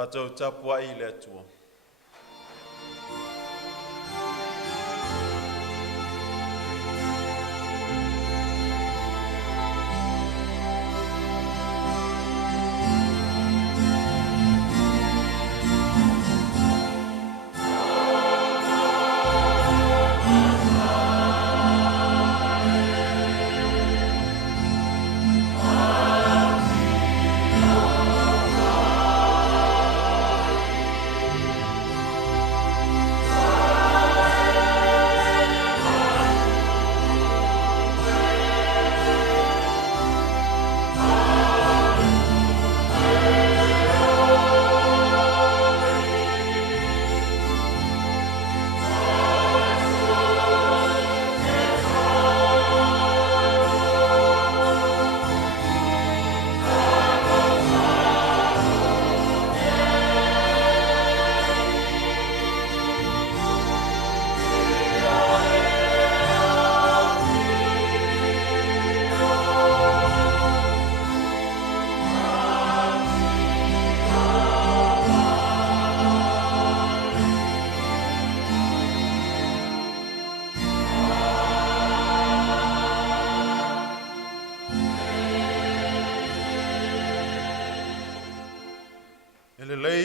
Tātou tapua I le atua.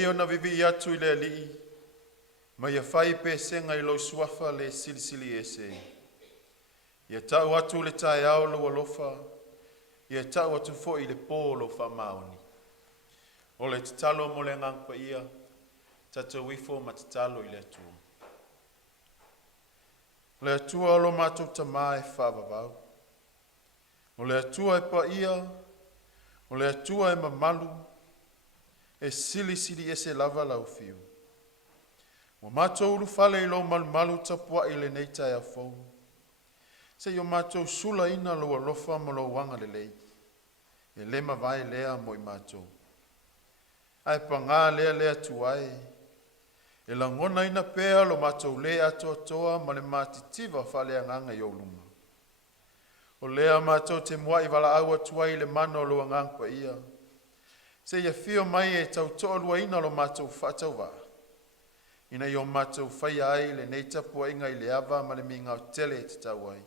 ia na vivi atu i le alii, ma ia whai pēsenga i lo suafa le silisili ese. Ia tau atu le tae au lo alofa, ia tau atu fo i le pōlo wha maoni. O le tatalo mo le ngangpa ia, tatou wifo ma tatalo i le atua. Le atua o lo mātou tamae whavavau. O le atua e pa ia, o le atua e mamalu, e sili ese lava lau fiu. O mātou ulu fale i lo malu tapua i le neita e a fau. Se i o mātou sula ina lo alofa mo lo wanga le lei. E le mawai lea mo i mātou. Ai pa ngā lea tuai. E la ngona ina pēa lo mātou lea toa ma le mātitiva fale anganga i o luma. O lea mātou te mua i wala aua tuai le mano lo angangpa ia. Se ia fio mai e tau toa lua ina lo mātou whaatau wa. Ina i o mātou whai ai le neita pua inga i le ava ma le minga o tele te tau ai.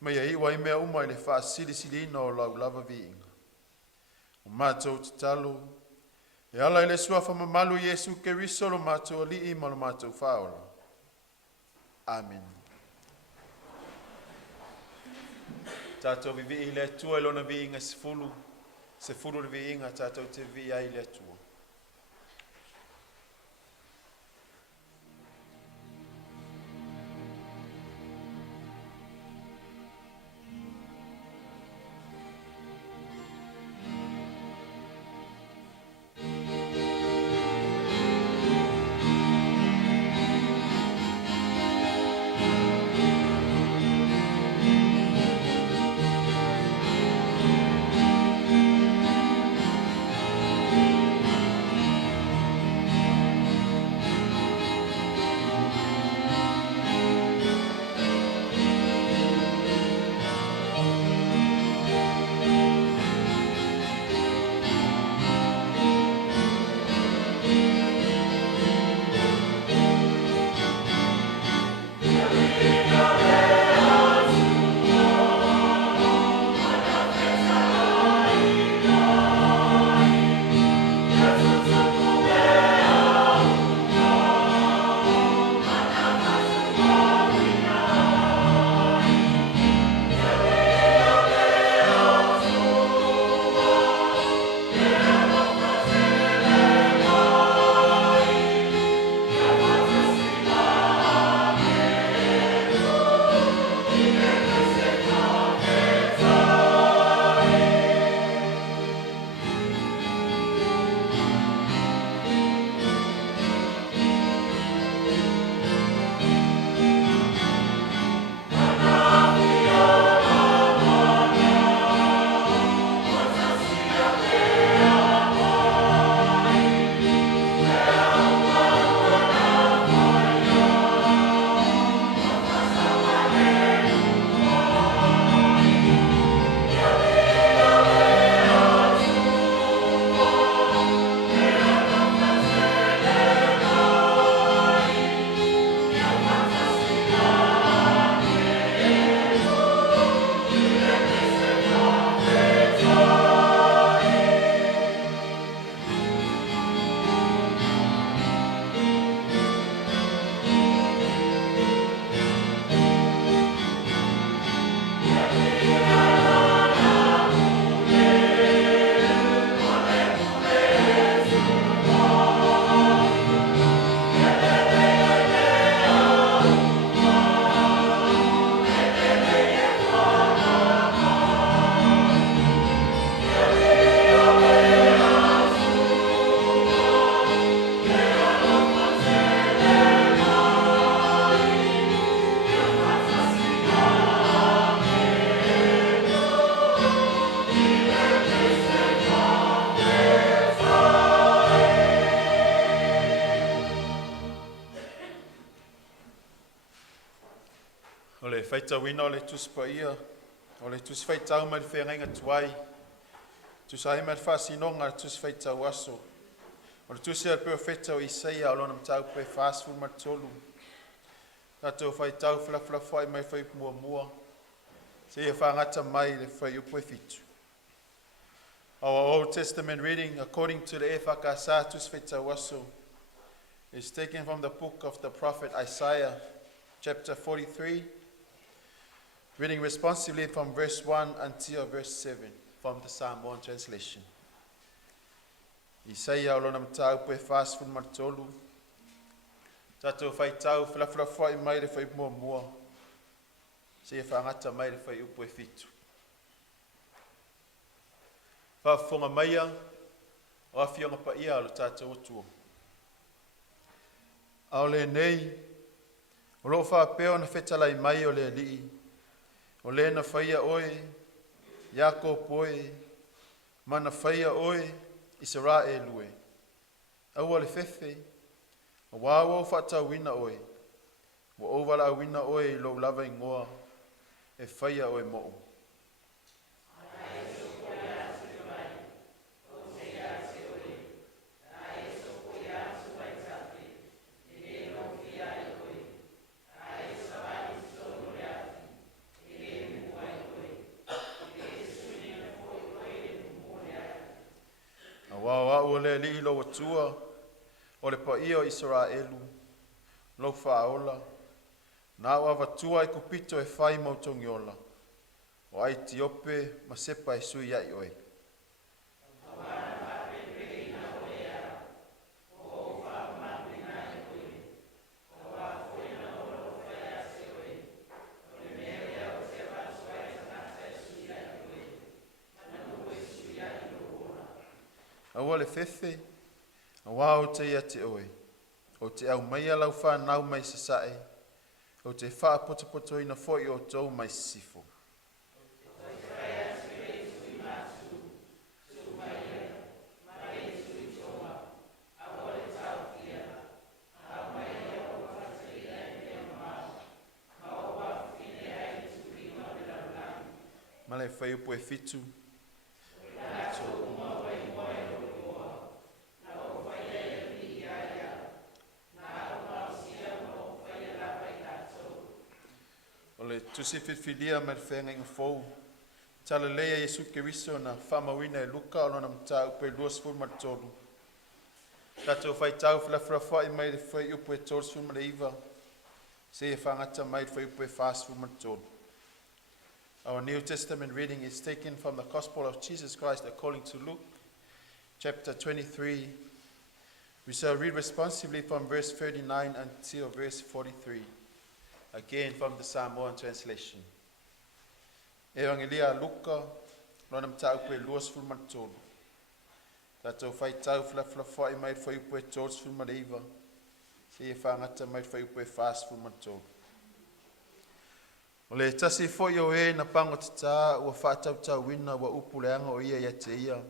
Mai a iwa i mea uma i le wha sili ina o lau lava vi inga. O mātou te talo, e ala i le suafa mamalu Iesu ke riso lo mātou li i ma lo mātou whaola. Amen. Tātou vi i le atua i lona vi inga se fulu le vi inga tātou te vi ai le atua. Whaitawina o le tuspa ia, o le tus whaitau mai whengainga tuai, tus ahi mai whasinonga le tus whaitau aso, o le tus ea peo whaitau Isaia o lona mtau pe whasful matolu, tatou whaitau whai mai whai mua, se ia whangata mai le whai upo e fitu. Our Old Testament reading, according to the E Whakasatus Whetauaso, is taken from the book of the prophet Isaiah, chapter 43, reading responsively from verse 1 until verse 7 from the Psalm 1 translation. Isaiah olona mtau pe fast fun matolu. Tato fai tau fla fai mai le fai mua. Se fa ngata mai le fai upo fitu. Fa fonga maia o afionga pa ia lo tato otuo. Aole nei o lo fa peo na fetalai mai o le li. O le na faia oe Jakob oe mana faia oe Israel oe. Aua le fefe o wawo fata wina oe. Wa ovala wina oe lo lava ingoa e faia oe mo. O le li lo watua o le paia o Israelu lo faola na wa vatua I kupito e fai mautongiola o ai tiope ma sepa e sui ai oe. Aua le fefe, awa o te ia te oe, o te au mai alau whanau mai sasae, o te wha potopoto ina foi o tau mai sifo. Male whai upo e fitu, tusi fitfilia me whenga inga fau. Tala leia Yesu Keriso na whamawina e luka o lona mta upe luas ful matolu. Tato whai tau whai mai le whai upe tolu ful maleiva. Se e whangata mai whai upe fast ful matolu. Our New Testament reading is taken from the Gospel of Jesus Christ according to Luke, chapter 23. We shall read responsively from verse 39 until verse 43. Again from the Psalm 1 translation. Evangelia Luka, lona mta upe luas ful matolu. Tato whai tau whai mai whai upe tolu ful maleiva. Se e whangata mai whai upe fast ful matolu. O le tasi foi o e na pango tata ua whaatau tau wina wa upuleanga o ia ia te ia.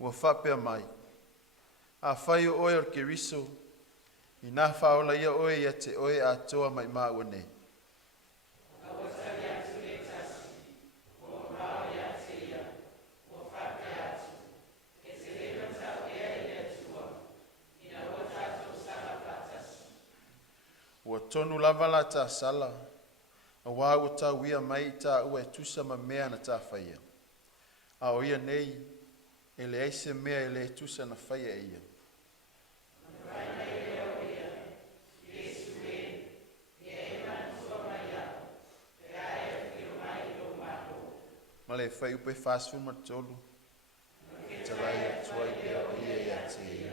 Ua whapea mai. A whai o oe o Keriso. I nā whaola ia oe ia te oe a toa mai maa ua nei. Ua tonu lava la tā sala. A wā ua tā wia mai tā ua e tusa ma mea na tā whaia. A o ia nei, e le eise mea e le tusa na whaia e ia. Ma le whai upe fast food matolu. Te lai atua I pia o ia ia te ia.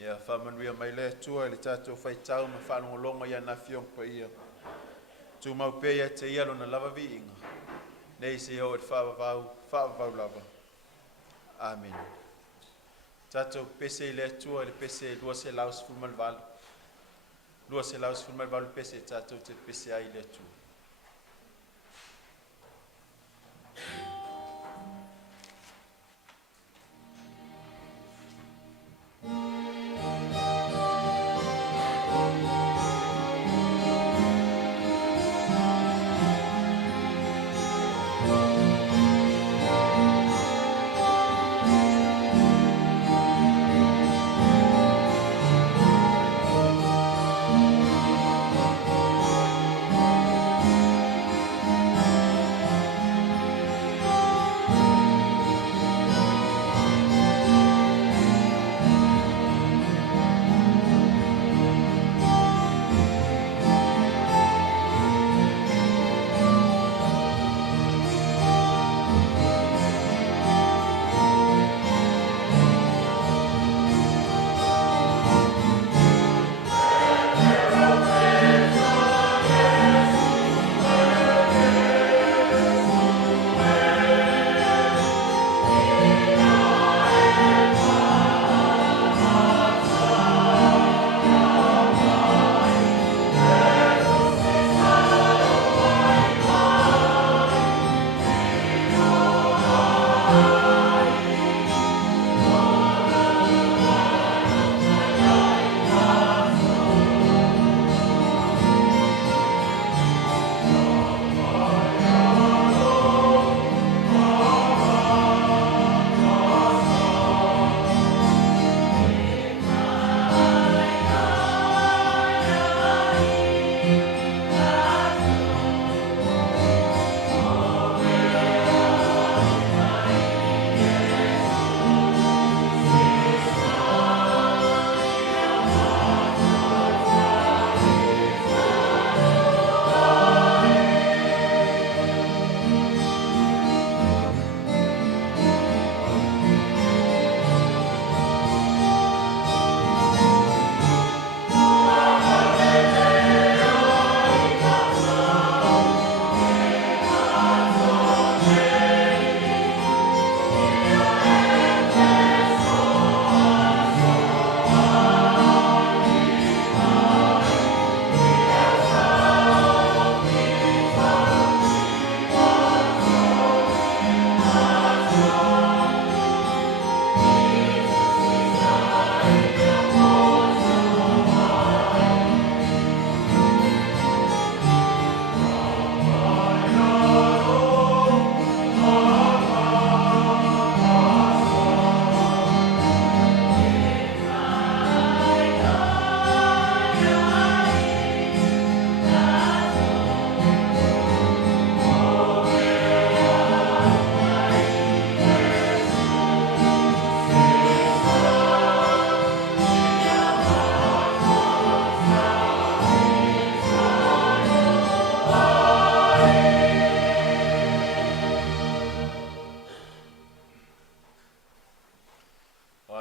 Ia whamanuia mai le atua le tātou whai tau ma whanongolonga ia na whiong pa ia. Tu mau pia ia te ia lona lava vi inga. Nei se ho et whaavavau lava. Amen. Tato pese le atua le pese lua se laus fulmal valu. Lua se laus fulmal valu pese tato te pese ai le atua.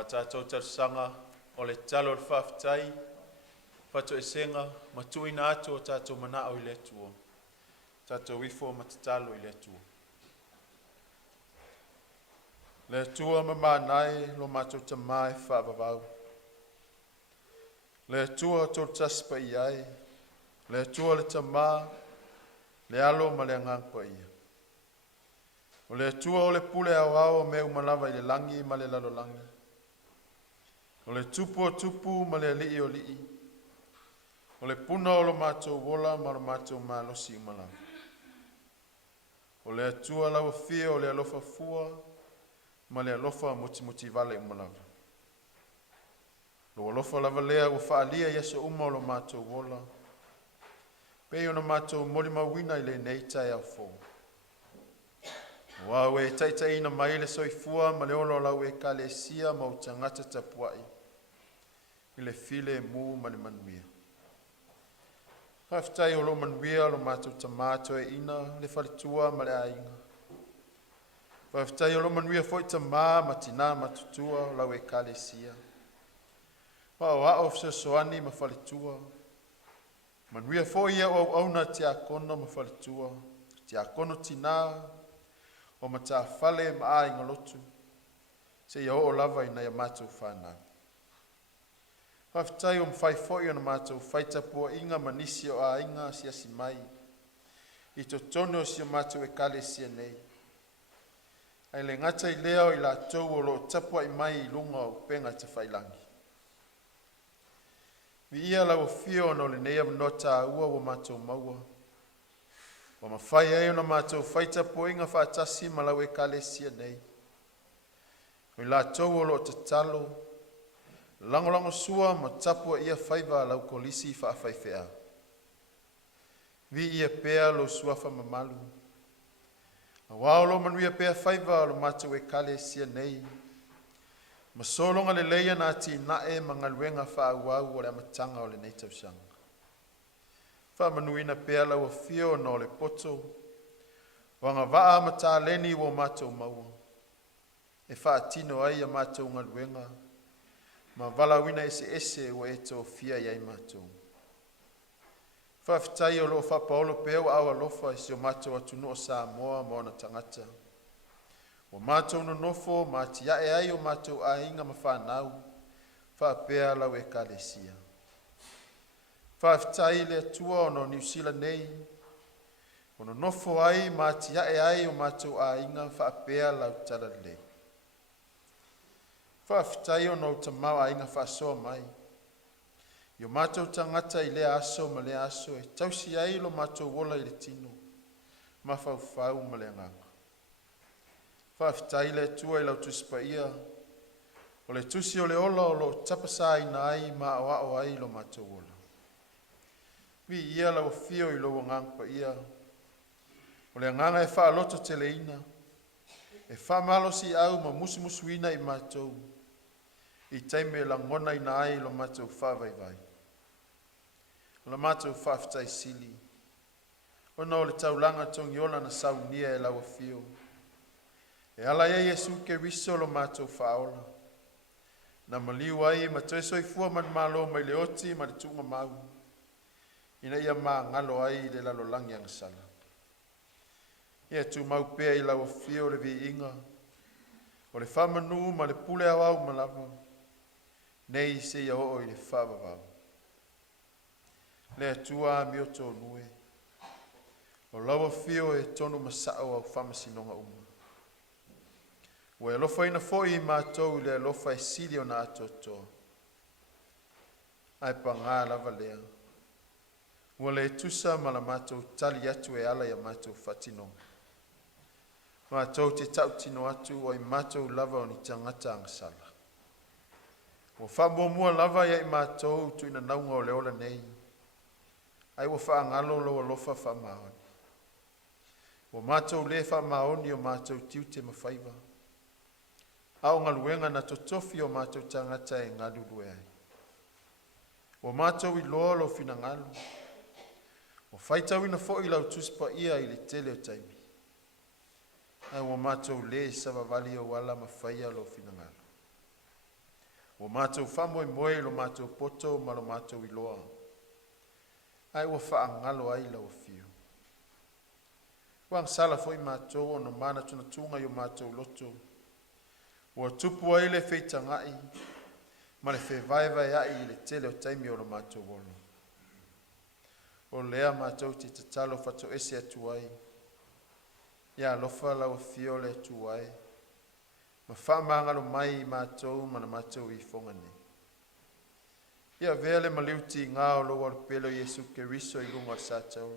tātou tausanga o le talo le whaafitai, whatu e senga, matuina atu o tātou manao I le atua. Tātou wifo matatalo I le atua. Le atua mamanai lo mātou tamai whaavavau. Le atua o tō taspa I ai, le atua le tamā, le alo ma le angangpa ia. O le atua o le pule au au me umalawa I le langi ma le lalo langi. O le tupu o tupu ma le alii o lii. O le puna o lo mātou wola ma lo mātou malosi umalawa. O le atua lau fia o le alofa fua ma le alofa muti vale umalawa. Lo alofa lava lea ua whaalia Yesu uma o lo mātou wola. Pei ona mātou moli mawina I le neitai au fō. Wa e taitai ina mai le soifua ma le olo lau e kalesia ma o tangata tapuai. I le file mu ma le manuia. Haftai o lo manuia lo mātou tamato e ina le falitua ma le ainga. Haftai o lo manuia foi tamā ma tina matutua lau e kalesia. Wa o a ofse soani ma falitua. Manuia foi ia o auna tia kono ma falitua. Tia kono tina o mata fale ma ai ngolotu se ia o lava ina ia mātou whanau. Haftai o mwhai foi o na mātou whaitapua inga manisi o a inga si asi mai. I to tono si o mātou e kale si nei. Ai le ngata I leo I la tau o lo tapua I mai I lunga o penga te whailangi. Vi ia lau fio no le nea mnota ua o mātou maua. Wa mawhai e ona mātou whaita poinga whaatasi malau e kalesia nei. Oi la tau o lo te talo, langolango sua ma tapua ia whaiva lau kolisi whaafai. Vi ia pea lo suafa mamalu. A waolo manuia pea whaiva lo mātou e kalesia nei. Ma solonga le leia nā ti nae mangaluenga whaauau o le amatanga o le nei tausanga. Whamanuina pea lau a fio no le poto, wanga waa mata leni wo mātou maua. E whaatino ai a mātou ngaluenga, ma walawina ese o eto fia iai mātou. Whawhitai o lo whapaolo pea o awa lofa isi o mātou atunu o Samoa ma ona tangata. O mātou no nofo ma ti ae ai o mātou a inga ma whanau, whapea lau e kalesia. Whawhitai le atua o no New Zealand nei, o no nofo ai ma ti ae ai o mātou a inga whapea lau tala le. Whawhitai o no tamau a inga whasoa mai. I o mātou tangata I le aso ma le aso e tausi ai lo mātou wola I le tino, ma whau ma le nganga. Whawhitai le atua I lau tuspa ia, o le tusi o le ola o lo tapasa ina ai ma o ai lo mātou wola. Vi ia lau fio I lo ngangpa ia, o le nganga e whaaloto teleina, e whamalosi au ma musu ina I mātou, I taime la ngona ina ai lo mātou whawaiwai. O la mātou whawhitai sili, ona o le taulanga tongi ola na saunia e lau fio, e ala ia Yesu ke riso lo mātou whaola, na maliu ai ma toi soifua man malo mai le oti ma le tunga mau, ina ia maa ngalo ai le lalo langi ang sala. Ia tu mau pea I lau fio le vi inga, o le whamanu ma le pule au ma lava, nei se ia o I le whavavau. Le atua mi o tō nue, o lau fio e tonu masao au whamasinonga uma. Ua e lofa ina foi I mātou le lofa e sili o na atotoa. Ai pa ngā lava lea. Ua le tusa ma la mātou tali atu e ala ia mātou whatinonga. Mātou te tautino atu o I mātou lava o ni tangata angasala. Ua whamua lava ia I mātou tu ina naunga o leola nei. Ai ua whaangalo lo lofa whamaoni. Ua mātou le whamaoni o mātou tiu te mawhaiva. Au ngaluenga na totofi o mātou tangata e ngalulu e ai. Ua mātou I loa lo fina ngalu. O whaitau ina fo I lau tuspa ia I le tele o taimi. Ai ua mātou le sa vavali o wala mawhaia lo fina ngalu. O mātou whamoe lo mātou poto ma lo mātou iloa. Ai ua whaangalo ai lau whiu. Wang sala foi mātou o no mana tuna tunga yo mātou loto. Ua tupu ai le wheitangai, ma le whewaiwai ai le tele o taimi o lo mātou wolo. O lea mātou te tatalo whato ese atu ai. Ia lofa lau whio le atu ai. Ma whaamangalo mai mātou mana mātou I whongane. Ia vele maliuti ngā o lo walpelo Yesu Keriso I runga sātau.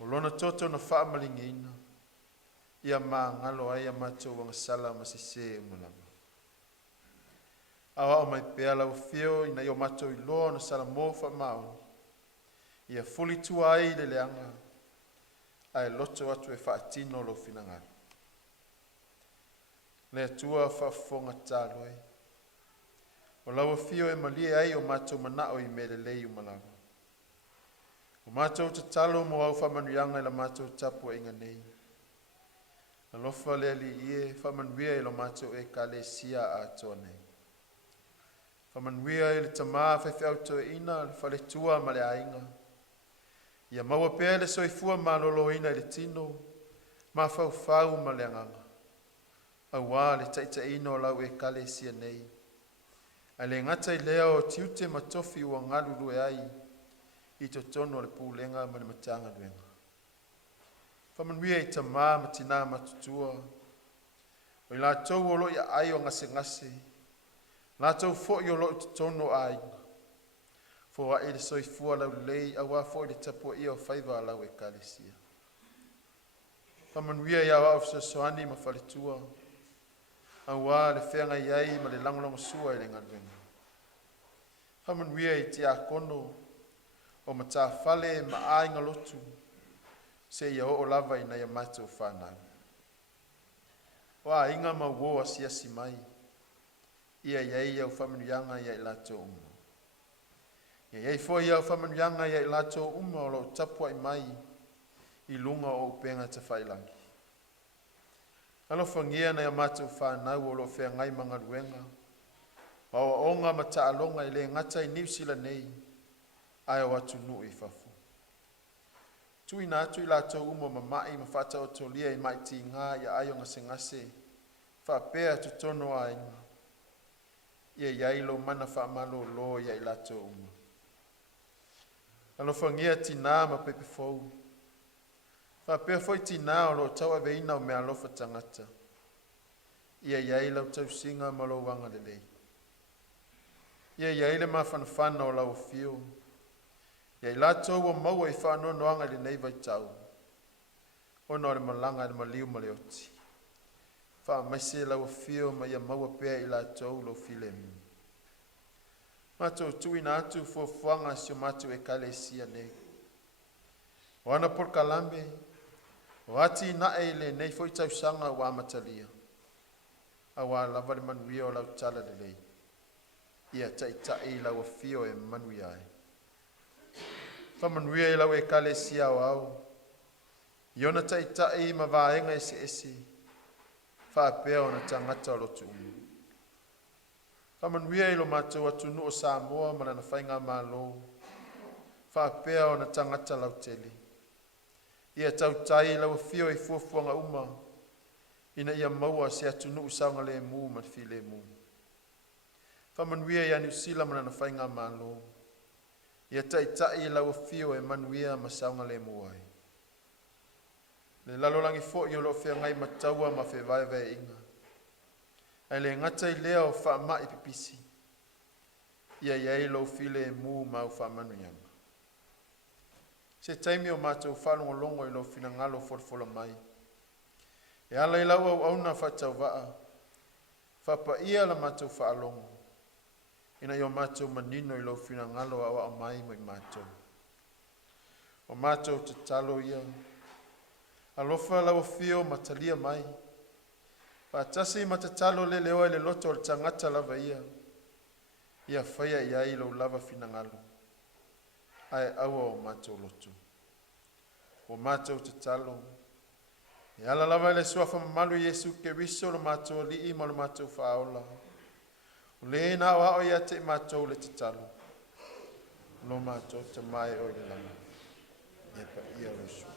O lona toto na whaamalingina. Ia maa ngalo ai a mātou wanga sala ma sese umalama. Awa o mai pēa lau whio ina I o mātou I loa na sala mō whamao. Ia fuli tua ai le leanga. Ai loto atu e whaatino lo finangaro. Le atua whaafonga tāloi. O lawa whio e malie ai o mātou manao I mele lei umalawa. O mātou te talo mo au whamanuianga I la mātou tapua inga nei. Na lofa le li ie whamanuia I lo mātou e kale sia a toa nei. Whamanuia I le tamaa whaiwhauto e ina le whale tua ma le ainga. Ia maua pēr le soifua ma lolo ina I le tino, ma whau ma le anganga. Awa le taita ino lau e kale sia nei. Ai le ngata I lea o tiute matofi ua ngalulu e ai, I to tono le pūlenga ma le matanga luenga. Whamanuia I tamaa ma tina matutua, o I la tau o lo I ai o ngase ngase, la tau fo I o lo I tono ai. Fo a ele soifua lau lei, awa fo le tapua ia o whaiva lau e kale sia. Whamanuia I awa o soani ma whaletua, awa le whenga iai ma le langolongo sua I le ngaluenga. Whamanuia I te akono o ma tā whale ma ainga lotu se ia o lava I na ia mātou whanau. Wa inga ma woa siasi mai, ia iai au whamanuianga ia I lato umo. Ia iai fo ia au whamanuianga ia I lato umo o lau tapua I mai I lunga o upenga te whailangi. Alo whangia na ia mātou whanau o lo whea ngai manga ruenga. Wawa onga ma ta alonga I le ngata I New Zealand nei. Ai o atu nui whafu. Tui na atu I lātou umo ma mai ma whata o tolia I mai ti ngā ia ai o ngase ngase. Whapea tu tono a inga. Ia iai lo mana whaamalo lo ia I lātou umo. Alo whangia ti nā ma pepe fau. Whapea foi ti nā o lo taua veina o mea lofa tangata. Ia iai lau tau singa ma lo wanga lelei. Ia iai le ma whanawhana o lau fio. Ia I lātou o maua I whanono anga le nei vai tau. Ono le malanga le maliu ma le oti. Wha maise lau fio ma ia maua pea I lātou lo filemu. Mātou tui na atu fuafuanga si o mātou e kale sia nei. O ana por kalambe, o ati na e le nei foi tau sanga wa matalia. Awa lava le manuia o lau tala le lei. Ia tai lau fio e manuia ai. Whamanuia I lau e kale sia o au. Iona tai ma vaenga ese. Whaapea o na tangata o lotu umu. Whamanuia I lo mātou atunu o Samoa mana na whainga mālo. Whaapea o na tangata lau tele. Ia tau tai lau fio I fuafuanga uma. Ina ia maua se atunu usaunga le mu ma file mu. Whamanuia I New Zealand mana na whainga mālo. Ia tai lau fio e manuia ma saunga le mu ai. Le lalolangi fo I o lo whea ngai mataua ma whewaiwe inga. Ai le ngata I lea o wha I pipisi. Ia iai lo file mu mau wha manuianga. Se taimi o mātou whanongo longo I lo fina ngalo forfola mai. E ala I lau au auna whatau waa. Whapa ia la mātou whaalongo. Ina I o mātou manino I lo fina ngalo awa o mai mo I mātou. O mātou te talo ia. Alofa lau fio matalia mai. Whaatasi matatalo le leo le loto o tangata lava ia. Ia whaia ia I lo lava fina ngalo. Ai awa o mātou loto. O mātou te talo. E ala lava le suafa mamalu Yesu Keriso lo mātou li I ma lo mātou whaola. Le na wa o ia te mātou le te talu. Lo mātou te mai o i lama. E pa ia o su.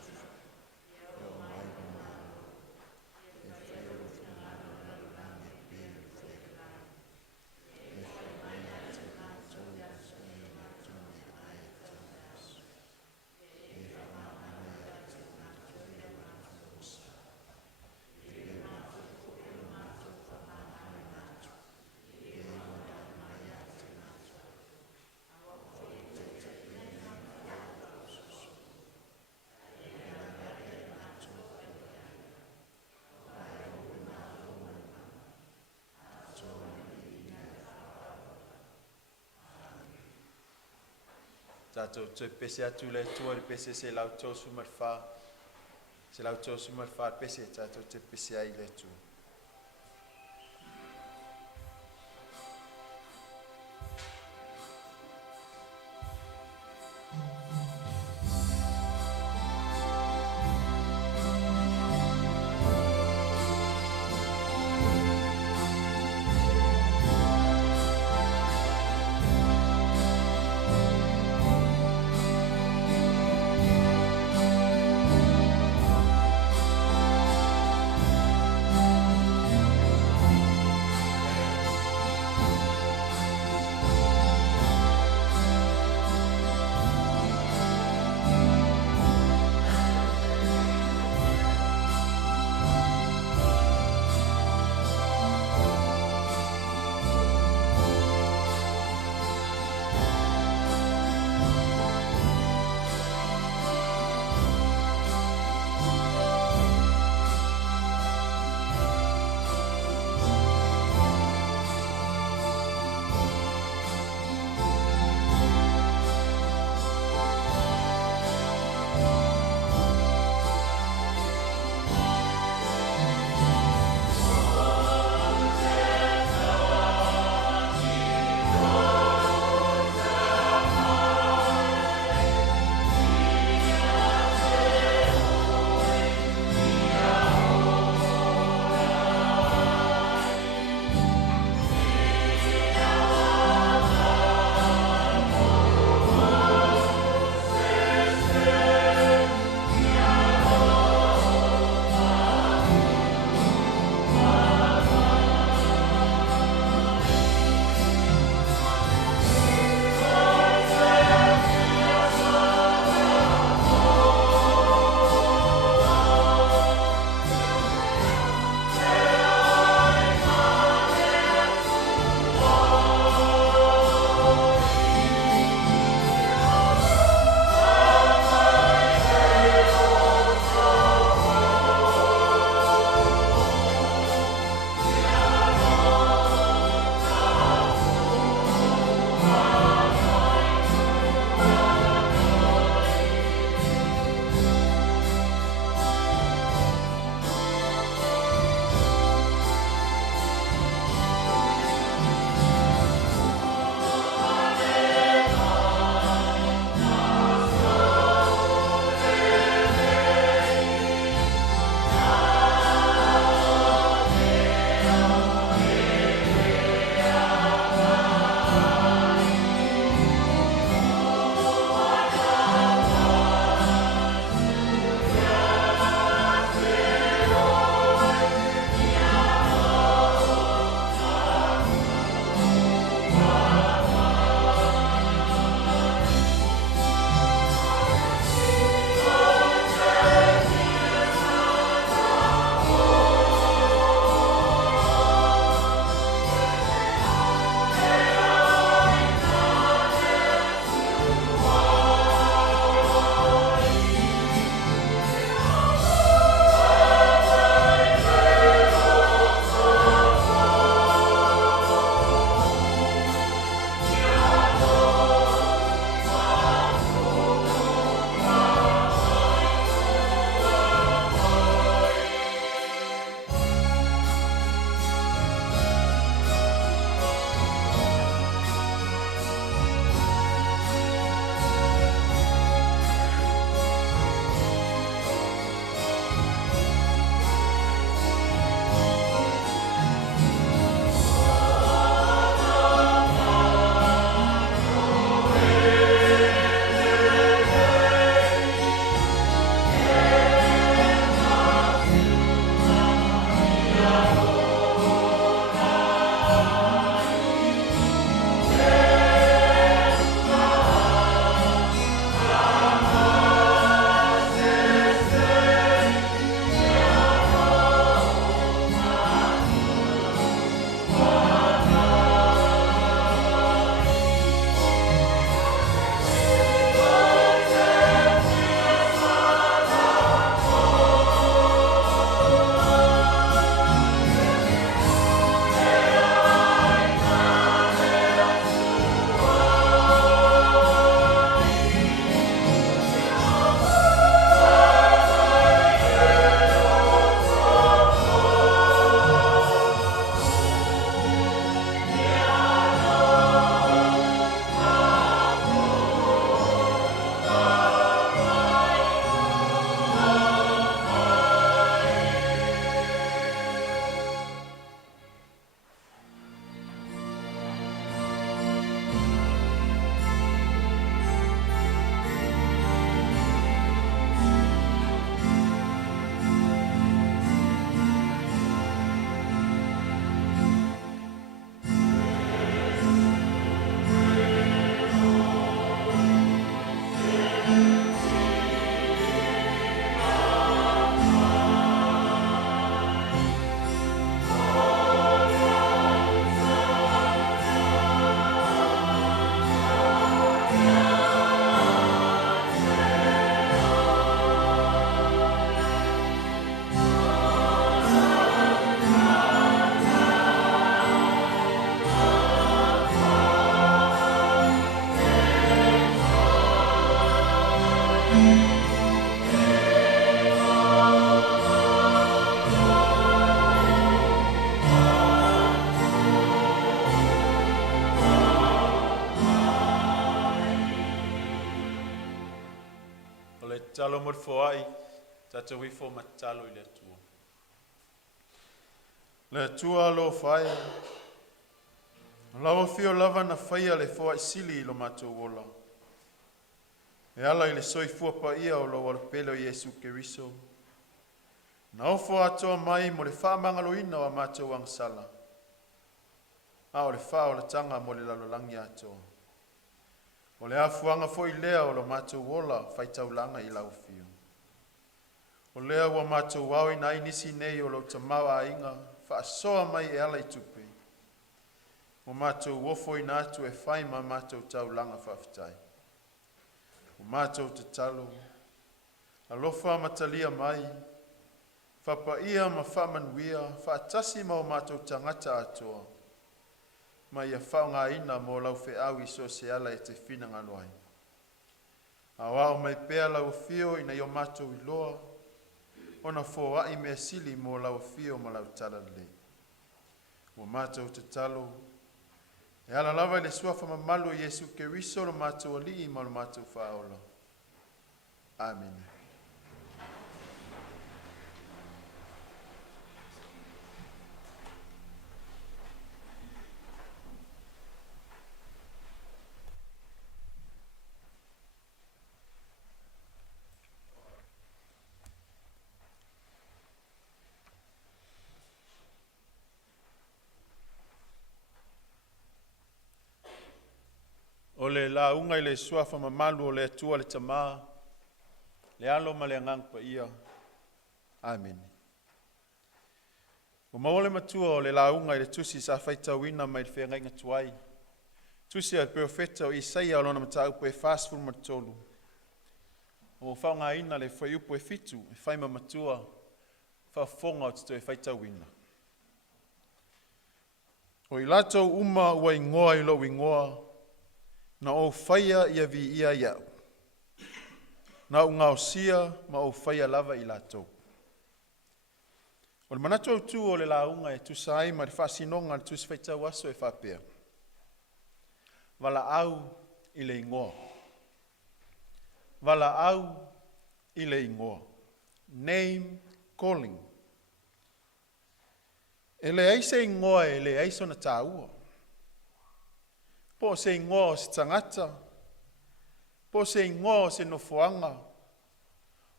Tātou te pese atu le tua le pese se lau tō sumarwha. Se lau tō sumarwha pese tātou te pese ai le tua. talo mo foai, tato wifo matalo i le tua. Le tua lo fai. Lawa fio lava na faia le foa isili lo matou ola. E ala i le soifua pa ia o lo walpelo Yesu Keriso. Na ofo atoa mai mo le whaamangaloina wa matou angsala. A o le wha o le tanga mo le lalolangi atoa. O le afuanga fo i lea o lo matou ola faitaulanga i lau fio. O lea wa matou wau ina inisi nei o lo tamawa inga wha soa mai e ala i tupe. O matou wofo ina atu e whai ma matou taulanga whaftai. O matou te talo. Alofa matalia mai. Whapaia ma whamanuia. Whaatasi ma o matou tangata atoa. Ma ia whaunga ina mo lau fe au iso se ala e te whina ngaloai. A wao mai pēa lau fio ina i o matou i loa. Ona fōa i mea sili mo lau fio ma lau tala le. O matou te talo. E ala lava le suafa mamalu Yesu Keriso lo matou ali ma lo matou whaola. Amen. O le la unga i le suafa mamalu o le atua le tamaa, le alo ma le angangpa ia. Amen. O maole matua o le la unga i le tusi sa faitauina mai le whenga inga tuai. Tusi al profeta o Isaia o lona mata upo e fastful matolu. O whaunga ina le whai upo e fitu, e whaima matua, whafonga o tito e faitauina. O i lato uma ua ingoa i lo ingoa, na o whaia ia vi ia iau. Na o ngao sia ma o whaia lava i lato. O le manato au tu o le launga e tu sai ma le whasinonga le tu si whaitau aso e whapea. Wala au i le ingoa. Wala au i le ingoa. Name calling. E le aise ingoa e le aiso na tāua. Po se ingoa se tangata. Po se ingoa se nofoanga.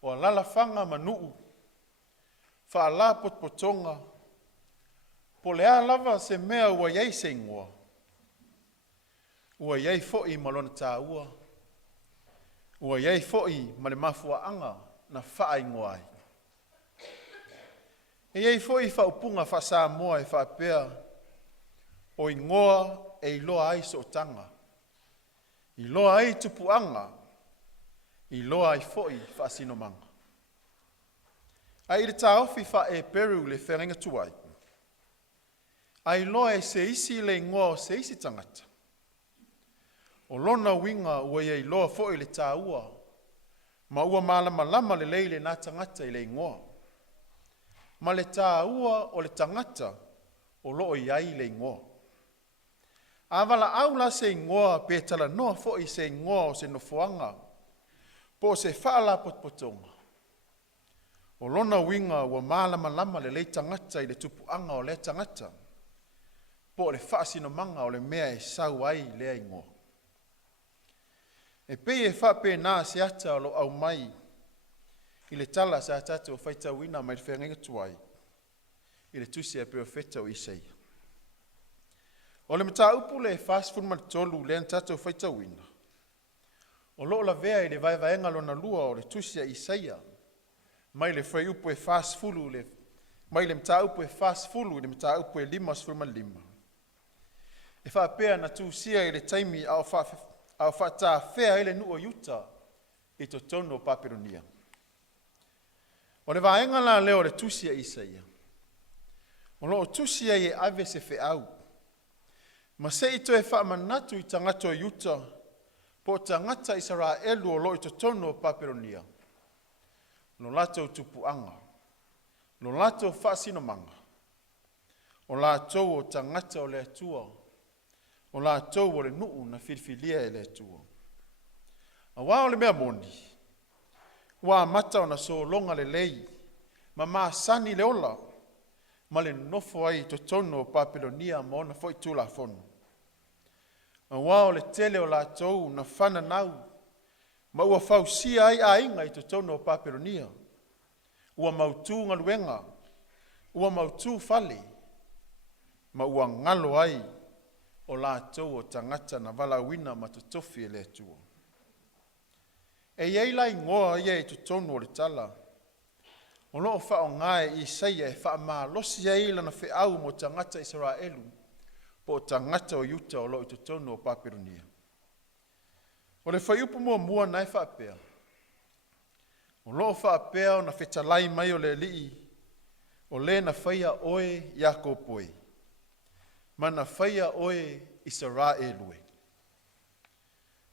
O lalafanga manuu. Whaala potpotonga. Po lea lava se mea ua iei se ingoa. Ua iei foi malona tāua. Ua iei foi ma le mafua anga na wha ingoa ai. E iei foi whaupunga wha Samoa e whapea. O ingoa e iloa ai so tanga. Iloa ai tupuanga. Iloa ai foi wha sinomanga. Ai le taofi wha e peru le whenga tuai. Ai loa e se isi le ingoa o se isi tangata. O lona winga ua ia iloa foi le tāua. Ma ua malama le leile nā tangata i le ingoa. Ma le tāua o le tangata o loo iai le ingoa. Avala au la se ingoa pe tala noa foi se ingoa o se nofoanga. Po se whaala potpotonga. O lona winga ua malama le tangata i le tupuanga o le tangata. Po le whaasino manga o le mea e sau ai lea ingoa. E pei e whape nā se ata o lo au mai. I le tala sa atata o whaitawina mai le whenga tuai. I le tusi e profeta o Isaia. O le mata upu le fastful matolu le antata o whaitawina. O lo la vea i le vaevaenga lona lua o le tusi a Isaia. Mai le whai upu e fastfulu le. Mai le mata upu e fastfulu le mata upu e lima. E whapea na tusia i le taimi au whata whea ele nua yuta i to tono papironia. O le vaenga la leo le tusia Isaia. O lo tusia i ave se fe au. Ma se ito e wha manatu i tangato yuta po tangata Israelu o lo i to tono papironia. Lo lato tupuanga. Lo lato whasinomanga. O lato o tangata o le atua. O la tau o le nuu na whirwhilia e le atua. A wā o le mea moni. Wa mata ona so longa le lei. Ma sani le ola. Ma le nofo ai to tono o Papilonia ma ona foi tula fono. Ma wao le tele o la tou na whana nau. Ma ua fausia ai a inga i to tono o Papilonia. Ua mautu ngaluenga. Ua mautu fale. Ma ua ngalo ai o la tou o tangata na vala wina ma to tofi e le tua. E iei lai ngoa ia i to tono o le tala. O loo whao ngae i Isaia e wha maa losi ai lana whi au mo tangata Israelu po tangata o Yuta o loo i to tono o Papironia. O le whai upu mua nai wha apea. O loo wha apea o na whetalai mai o le lii o le na whaia oe Iakopoe. Mana whaia oe Israelue.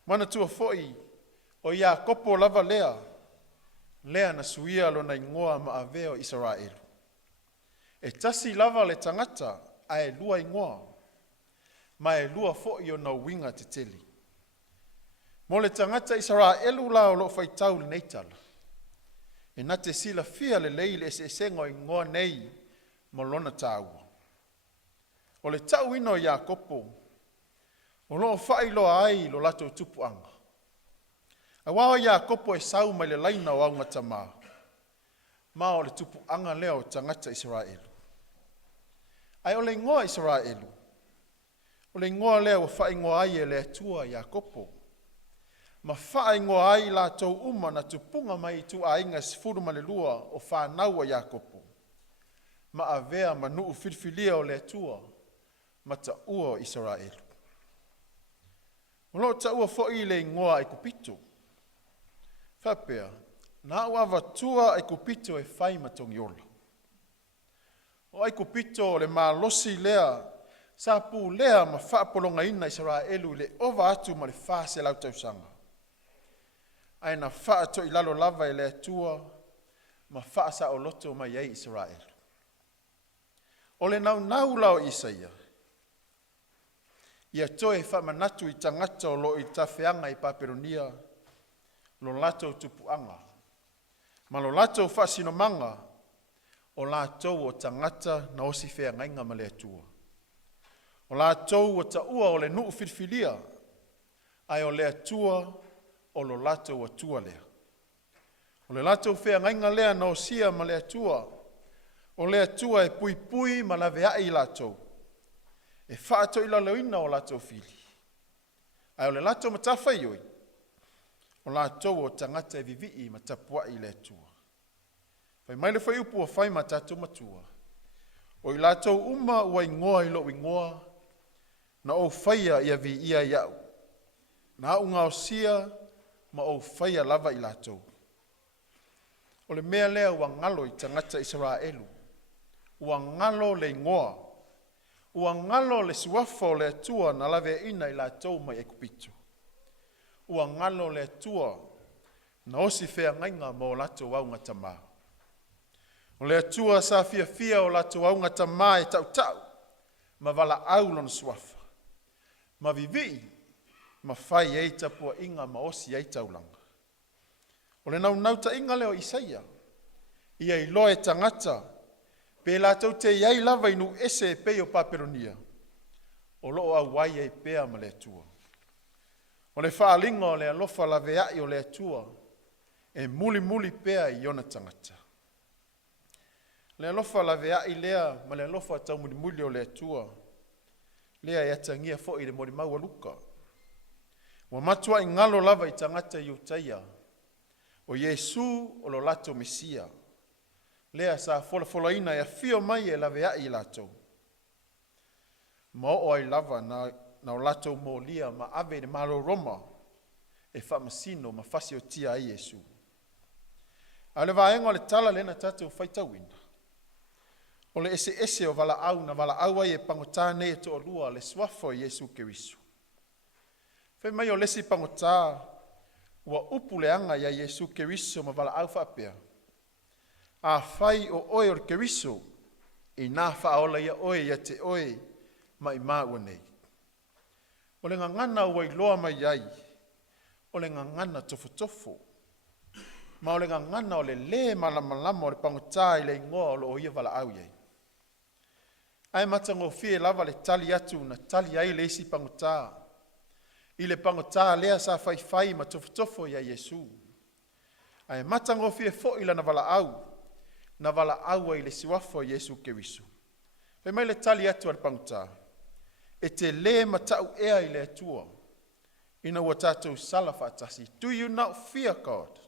Mana tua foi o Iakopo lava lea na suia lo na ingoa ma aveo Israelu. E tasi lava le tangata a e lua ingoa, ma e lua foi o na winga te teli. Mo le tangata Israelu la o lo whaitau le neitala. E na te sila fia le leile se sengo ingoa nei mo lona tāua. O le tau ino Iakopo, o lo whai loa ai lo lato tupu anga. A wao Iakopo e sau mai le laina o aunga tamaa. Ma o le tupu anga leo tangata Israelu. Ai o le ingoa Israelu. O le ingoa leo o wha ingoa ai e le atua Iakopo. Ma wha ingoa ai la tau uma na tupunga mai tu a inga sifuru ma le lua o wha naua Iakopo. Ma a vea ma nuu filfilia o le atua ma ta ua Israelu. O lo ta ua fo i le ingoa i kupito. Whapea, na ua tua e kupito e whai matongi ola. O ai kupito o le maa losi lea, sa pu lea ma whaapolonga ina Israelu le ova atu ma le wha se lau tausanga. Ai na wha ato i lalo lava e le atua, ma wha sa o loto ma iei Israelu. O le nau lao Isaia. Ia toe wha manatu i tangata o lo i tawhianga i Papironia, lo lato tupuanga. Ma lo lato whasino manga o lato o tangata na osi whea ngainga ma le atua. O lato o taua o le nuu filfilia, ai o le atua o lo lato o tua lea. O le lato whea ngainga lea na osia ma le atua, o le atua e pui pui ma la vea i lato. E whaato ila leuina o lato fili. Ai o le lato matafa ioi, o lato o tangata e vivii ma tapua i le atua. Fai mai le whai upu o whai matatu matua. O i lato uma ua ingoa i lo ingoa, na o whaia ia vi ia iau. Na unga o sia, ma o whaia lava i lato. O le mea lea ua ngalo i tangata Israelu. Ua ngalo le ingoa. Ua ngalo le suafa o le atua na lave ina i lato mai e kupito. Ua ngalo le atua na osi whea ngainga mo lato waunga tamaa. O le atua sa fia o lato waunga tamaa e tau, ma wala au lona suafa. Ma vivi, ma whai ei tapua inga ma osi ei taulanga. O le nau ta inga leo Isaia, ia i loe tangata, pe lato te iai lava inu ese e peo Papironia, o loo au wai ei pea ma le atua. O le whaalinga o le alofa la veai o le atua, e muli pea i ona tangata. Le alofa la veai lea, ma le alofa tau muli o le atua, lea e atangia fo i le mori maua luka. Wa matua i ngalo lava i tangata i utaia, o Yesu o lo lato Mesia, lea sa fola ina e fio mai e la veai lato. Ma o ai lava na o lato mo lia ma ave de malo Roma e whamasino ma fasi o tia ai Yesu. A le vaenga o le tala lena tatu whaitawina. O le ese o vala au na vala au ai e pangotane e to lua le swafo Yesu Keriso. Whai mai o lesi pangotā ua upu le anga ia Yesu Keriso ma vala au whapea. A whai o oe o le Keriso i nā whaola ia oe ia te oe ma i māua nei. O le ngangana ua iloa mai ai, o le ngangana tofo. Ma o le ngangana o le malama o le pangotā i le ingoa o lo o ia wala au iei. Ai matango fie lava le tali atu na tali ai le isi pangotā. I le pangotā lea sa fai ma tofo ia Yesu. Ai matango fie fo ila na wala au ai le siwafo Yesu Keriso. Pe mai le tali atu al pangotā. E te le matau ea i le atua. Ina ua tātou sala whaatasi. Do you not fear God?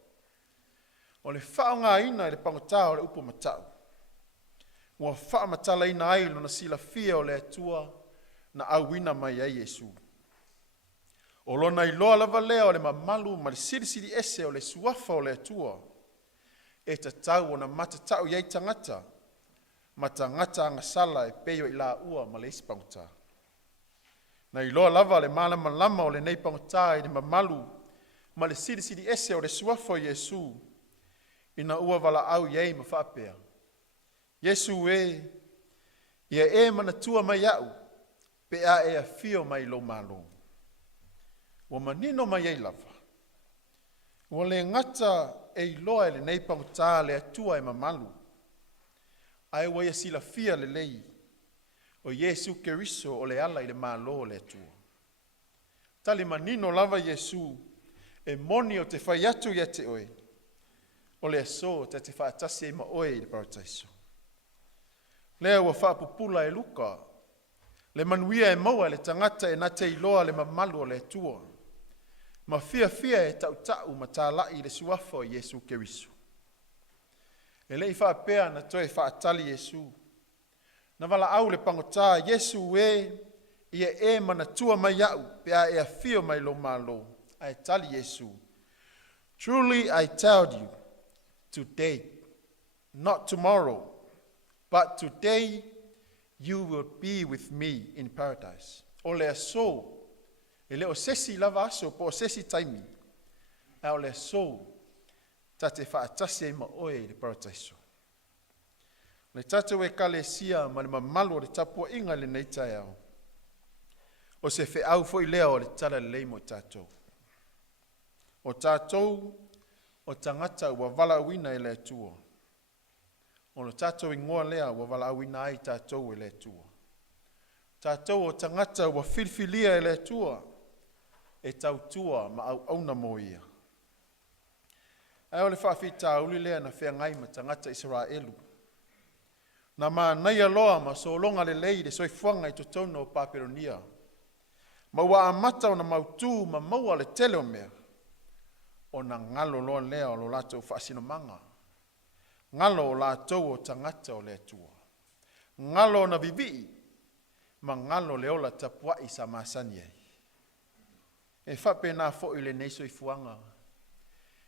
O le whaonga ina i le pangotā o le upo matau. Ua wha matala ina ai lona sila fia o le atua na auina mai ai Yesu. O lona i loa lava lea o le mamalu ma le sirisiri ese o le suafa o le atua. E tatau o na matatau iai tangata. Ma tangata anga sala e peio i la ua ma le isi pangotā. Na i loa lava le malama o le nei pangotā i le mamalu ma le sirisiri ese o le suafa o Yesu. Ina ua wala au iei ma whaapea. Yesu ia e manatua mai au, pe a e a fio mai lo malo. Wa manino mai ei lava. Wa le ngata e iloa le nei pangotā le atua e mamalu. Ai wa ia sila fia le lei, o Yesu Keriso o le ala i le malo le atua. Tali manino lava Yesu, e moni o te whai atu ia te oe, o le aso te te whaatasi e ma oe i le parataiso. Lea ua whaapupula e luka, le manuia e maua le tangata e na te iloa le mamalu o le atua, ma fia e tau ma tā lai le suafo Yesu Keriso. E lei whaapea na toe whaatali Yesu. Na wala au le pangotā, Yesu ia e manatua mai au, pe a e a fio mai lo malo, a e tali Yesu. Truly I tell you, today, not tomorrow, but today you will be with me in paradise. O le aso, e le o sesi lava aso, po o sesi taimi, a o le aso, ta te whaatase ma oe le paradise. Le tatou e kalesia ma le mamalu o le tapua inga le neitai au. O se fe au fo i lea o le tala le leimo tatou. O tatou, o tangata ua vala awina e le atua. O lo tatou ingoa lea ua vala awina ai tatou e le atua. Tatou o tangata ua filfilia e le atua, e tautua ma au auna mo ia. Ai o le whaafita uli lea na whea ngai ma tangata Israelu. Na ma nai aloa ma so longa le lei de soifuanga i totono o Paperonia. Ma ua amata o na mautu ma maua le tele o mea. O na ngalo loa lea o lo lato whaasino manga. Ngalo o lato o tangata o le atua. Ngalo na vivi, ma ngalo le ola tapua i sa masani ai. E whape na fo i le nei soifuanga.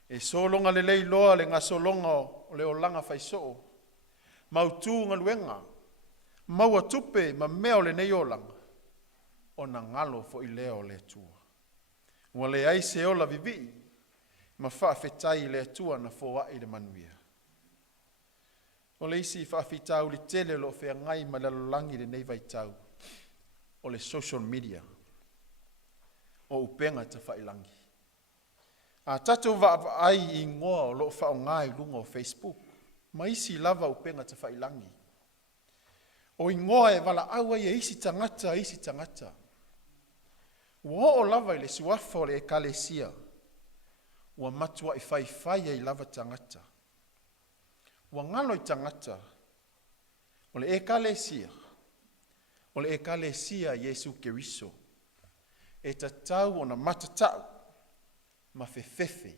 E so longa le lei loa le nga so longa o le o langa whaisoo. Mautu ngaluenga, maua tupe ma mea o le nei olanga, o na ngalo fo i leo le atua. Ua le aise ola vivi, ma whaafetai le atua na fo i le manuia. O le isi whaafitau li tele lo whea ngai ma le lolangi le nei vaitau, o le social media, o upenga ta whailangi. A tatu wa ai i ngoa o lo whao ngai lunga o Facebook, ma isi lava upenga te whailangi. O ingoa e wala aua ia isi tangata. Ua o lava i le suafa o le ekalesia. Ua matua i whai i lava tangata. Ua ngalo i tangata. O le ekalesia. O le ekalesia Yesu Keriso. E tatau o na matatau. Ma fefefe.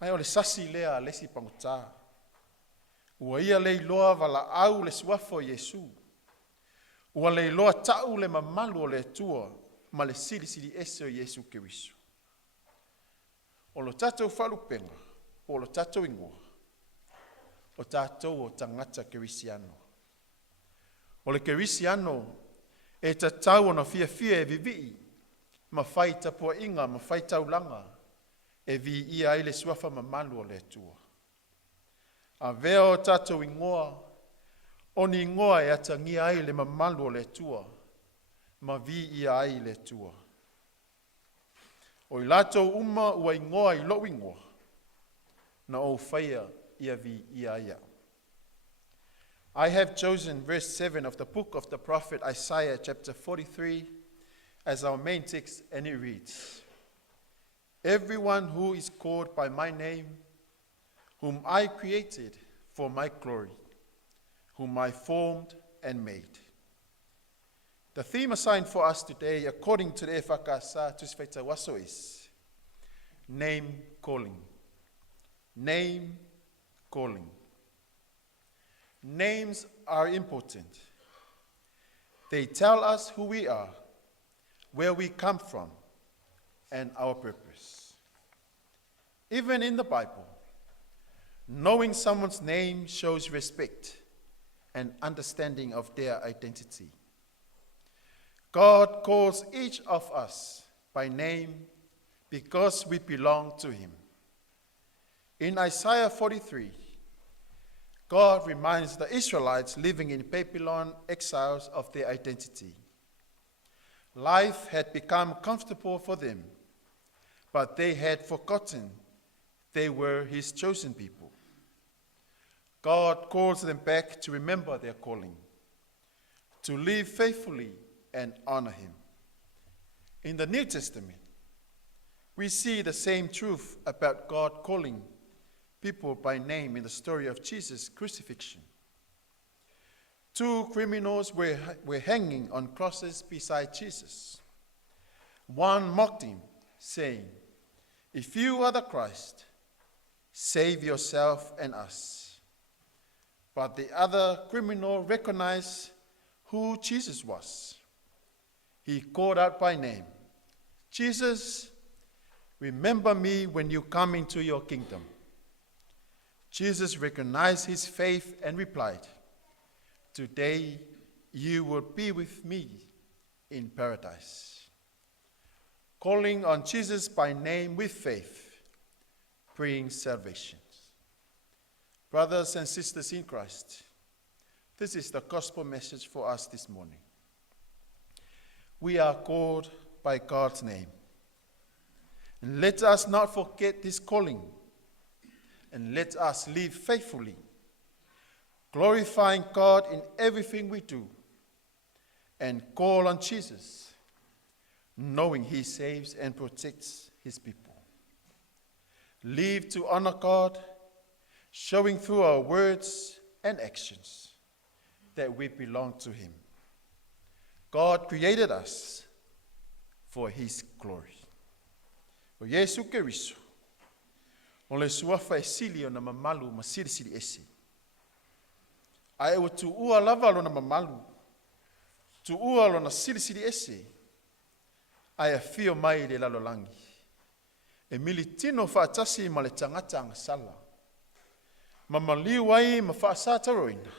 Ai o le sasi lea lesi pangotā. Ua ia le iloa wala au le suafo Yesu. Ua le iloa tau le mamalu o le atua ma le siri ese o Yesu Keriso. O lo tatou whalupenga, o lo tatou ingoa. O tatou o tangata kerisiano. O le kerisiano e tatau o na fia e vivi, ma whai tapua inga, ma whai taulanga, e vi ia ile suafa mamalu o le atua. A vea o tatou ingoa, o ni ingoa e atangia ai le mamalu o le atua, ma vi ia ai le atua. O i latou uma ua ingoa i lo ingoa, na o whaia ia vi ia ia. I have chosen verse 7 of the book of the prophet Isaiah, chapter 43, as our main text, and it reads, "Everyone who is called by my name, whom I created for my glory, whom I formed and made." The theme assigned for us today, according to the e whakasa tuswhaita waso, is name calling. Name calling. Names are important. They tell us who we are, where we come from, and our purpose. Even in the Bible, knowing someone's name shows respect and understanding of their identity. God calls each of us by name because we belong to him. In Isaiah 43, God reminds the Israelites living in Babylon exiles of their identity. Life had become comfortable for them, but they had forgotten they were his chosen people. God calls them back to remember their calling, to live faithfully and honor him. In the New Testament, we see the same truth about God calling people by name in the story of Jesus' crucifixion. Two criminals were hanging on crosses beside Jesus. One mocked him, saying, "If you are the Christ, save yourself and us." But the other criminal recognized who Jesus was. He called out by name, "Jesus, remember me when you come into your kingdom." Jesus recognized his faith and replied, "Today you will be with me in paradise." Calling on Jesus by name with faith brings salvation. Brothers and sisters in Christ, this is the gospel message for us this morning. We are called by God's name. And let us not forget this calling. And let us live faithfully, glorifying God in everything we do, and call on Jesus, knowing he saves and protects his people. Live to honor God, showing through our words and actions that we belong to him. God created us for his glory. O Yesu Keriso, o le suafa e sili o na mamalu ma sirisiri ese. Ai o tu ua lava lo na mamalu, tu ua lo na sirisiri ese, ai a fio mai le lalolangi. E mili tino whaatasi ma le tangata angasala. Ma maliu ai ma whaasata roina.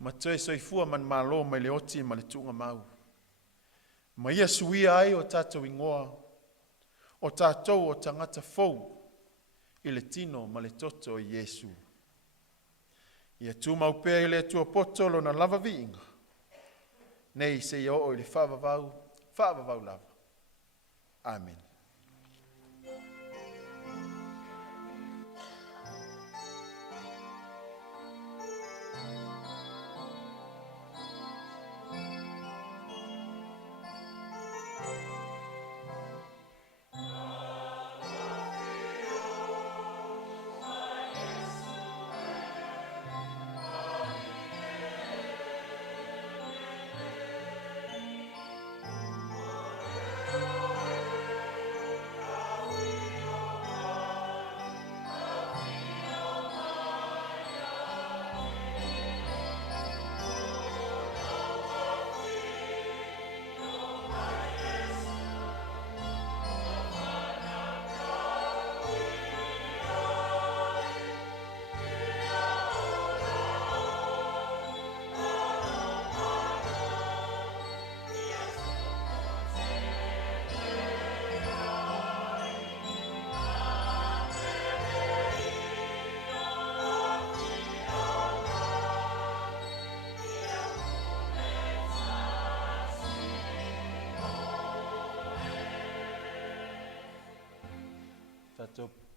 Ma toe soifua man malo mai le oti ma le tuunga mau. Ma ia suia ai o tātou ingoa, o tātou o tangata fou, i le tino ma le toto i Yesu. Ia tu maupea i le tua potolo na lava viinga. Nei se i o i le whaavavau lava. Amen.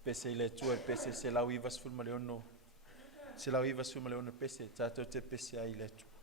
pese i le atua, pese se lau iwa sfulu ma le ono, se lau iwa sfulu ma le ono pese, tātou te pese ai le atua.